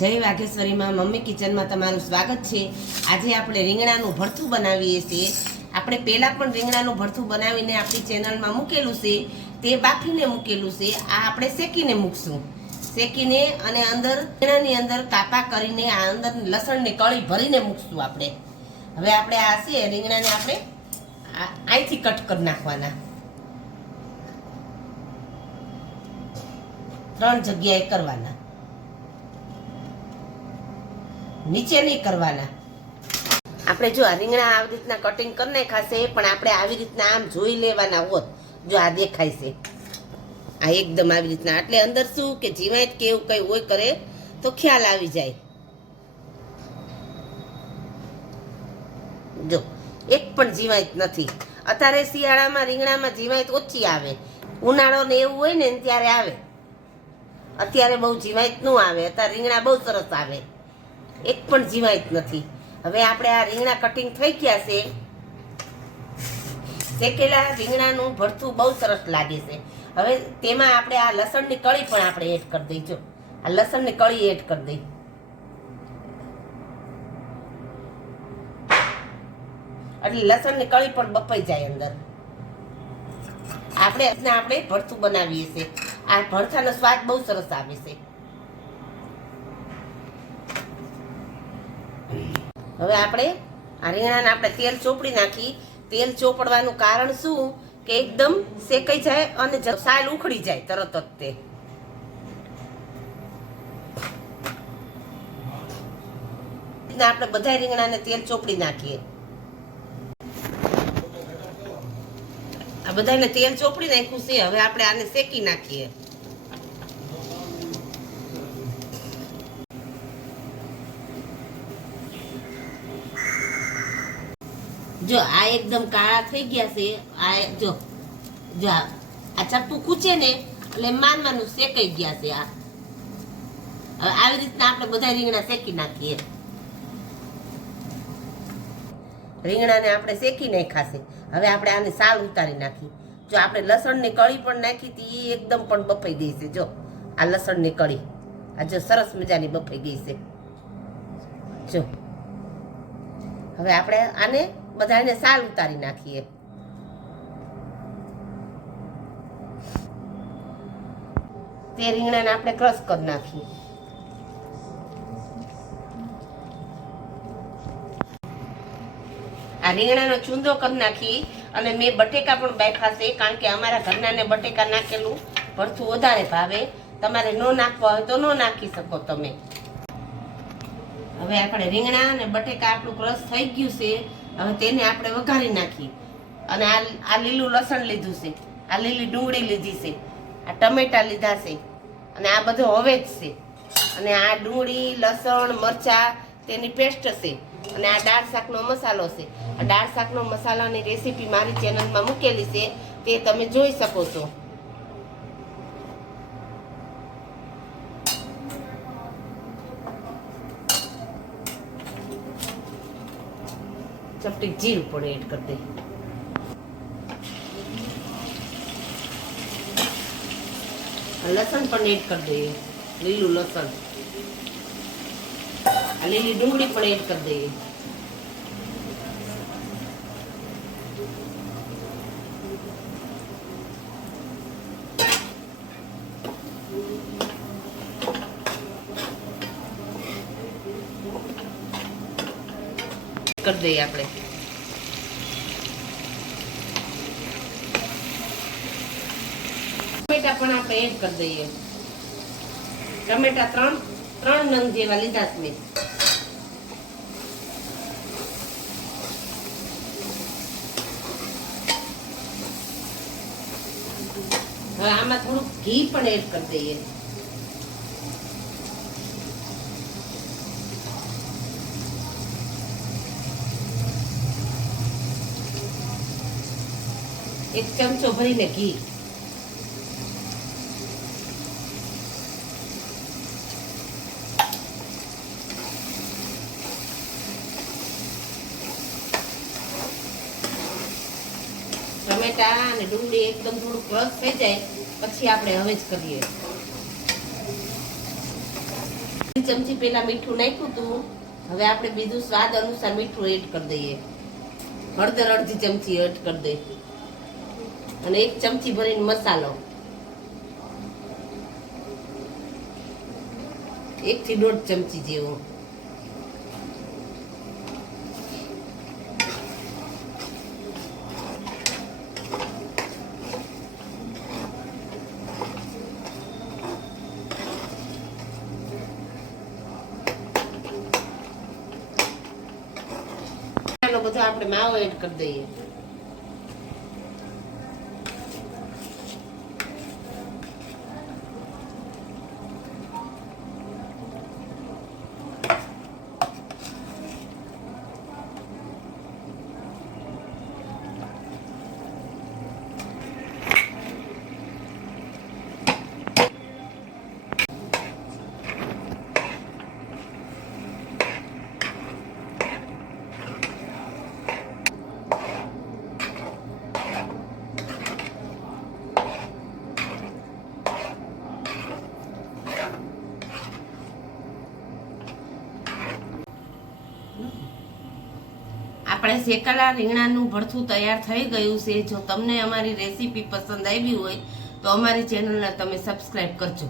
જય વાઘેશ્વરીમાં મમ્મી કિચનમાં તમારું સ્વાગત છે। આજે આપણે રીંગણાનું ભરથું બનાવીએ છીએ। આપણે પહેલાં પણ રીંગણાનું ભરથું બનાવીને આપણી ચેનલમાં મૂકેલું છે, તે બાફીને મૂકેલું છે। આ આપણે શેકીને મૂકશું। શેકીને અને અંદર રીંગણાની અંદર કાપા કરીને આ અંદર લસણની કળી ભરીને મૂકશું આપણે। હવે આપણે આ છે રીંગણાને આપણે અહીંથી કટ કરી નાખવાના, 3 જગ્યાએ કરવાના, નીચે નહીં કરવાના। આપણે જો આ રીંગણા આવી રીતના કટિંગ કરી નાખાશે, પણ આપણે આવી રીતના આમ જોઈ લેવાના હોત। જો આ દેખાય છે, આ એકદમ આવી રીતના, એટલે અંદર શું કે જીવાત કે એવું કંઈ હોય કરે તો ખ્યાલ આવી જાય। જો એક પણ જીવાત નથી। અત્યારે શિયાળામાં રીંગણામાં જીવાત ઓછી આવે, ઉનાળો ને એવું હોય ને ત્યારે આવે। અત્યારે બહુ જીવાત ન આવે, અત્યારે રીંગણા બહુ સરસ આવે, એક પણ જીવાત નથી। હવે આપણે આ રીંગણા કટિંગ થઈ ગયા છે। શેકેલા રીંગણાનું ભરથું બહુ સરસ લાગે છે। હવે તેમાં આપણે આ લસણની કળી પણ આપણે એડ કરી દઈશું। આ લસણની કળી એડ કરી દઈ, એટલે લસણની કળી પણ બફાઈ જાય અંદર। આપણે ભરથું બનાવીએ છીએ। આ ભરથાનો સ્વાદ બહુ સરસ આવે છે। હવે આપણે આ રીંગણાને આપણે તેલ ચોપડી નાખી। તેલ ચોપડવાનું કારણ શું કે એકદમ શેકાઈ જાય અને સાલ ઉખડી જાય તરત જ તે। આપણે બધા રીંગણાને તેલ ચોપડી નાખીએ। આ બધાને તેલ ચોપડી નાખ્યું છે। હવે આપણે આને શેકી નાખીએ। જો આ એકદમ કાળા થઈ ગયા છે। આ જો જો આ ચપ્પુ ખૂચે ને એટલે માનવાનું શેકાઈ ગયા છે। આ હવે આવી રીતના આપણે બધા રીંગણા શેકી નાખીએ। રીંગણાને આપણે શેકી નાખ્યા છે। હવે આપણે આની સાલ ઉતારી નાખી। જો આપણે લસણની કળી પણ નાખી હતી, એ એકદમ પણ બફાઈ ગઈ છે। જો આ લસણની કળી આ જો સરસ મજાની બફાઈ ગઈ છે। જો હવે આપણે આને બધાને સાલ ઉતારી નાખીએ। તે રીંગણાને આપણે ક્રશ કરી નાખીએ। આ રીંગણાનો ચૂંદો કરી નાખી અને મેં બટેકા પણ બાફ્યા છે, કારણ કે અમારા ઘરનાને બટેકા નાખેલું ભરથું વધારે ભાવે। તમારે ન નાખવા હોય તો ન નાખી શકો તમે। હવે આપણે રીંગણા અને બટેકા આપણું ક્રશ થઈ ગયું છે। હવે તેને આપણે વઘારી નાખી અને આ લીલું લસણ લીધું છે, આ લીલી ડુંગળી લીધી છે, આ ટમેટા લીધા છે અને આ બધું હવે જ છે। અને આ ડુંગળી લસણ મરચાં તેની પેસ્ટ છે અને આ દાળ શાકનો મસાલો છે। આ દાળ શાકનો મસાલાની રેસીપી મારી ચેનલમાં મૂકેલી છે, તે તમે જોઈ શકો છો। ચપટી જીરું પણ એડ કરી દે। લસણ પણ એડ કરી દઈએ, લીલું લસણ। આ લીલી ડુંગળી પણ એડ કરી દઈએ। કરી દઈએ આપણે ટમેટા પણ આપણે એડ કરી દઈએ। ટમેટા ત્રણ નંગ જેવા લીધા છે મેં। હવે આમાં થોડું ઘી પણ એડ કરી દઈએ। એક ચમચો ભરીને ઘી। ટમેટા અને ડુંગળી એકદમ થોડું ક્રશ થઈ જાય પછી આપણે હવે જ કરીએ। ચમચી પેલા મીઠું નાખ્યું હતું. હવે આપણે બીજું સ્વાદ અનુસાર મીઠું એડ કરી દઈએ. હળદર અડધી ચમચી એડ કરી દઈએ અને 1 ચમચી ભરીને મસાલો, 1 થી 1.5 ચમચી જેવો. બધો આપણે માવો એડ કરી દઈએ. આપણે શેકેલા રીંગણાનું ભરથું તૈયાર થઈ ગયું છે. જો તમને અમારી રેસીપી પસંદ આવી હોય તો અમારી ચેનલને તમે સબસ્ક્રાઇબ કરજો.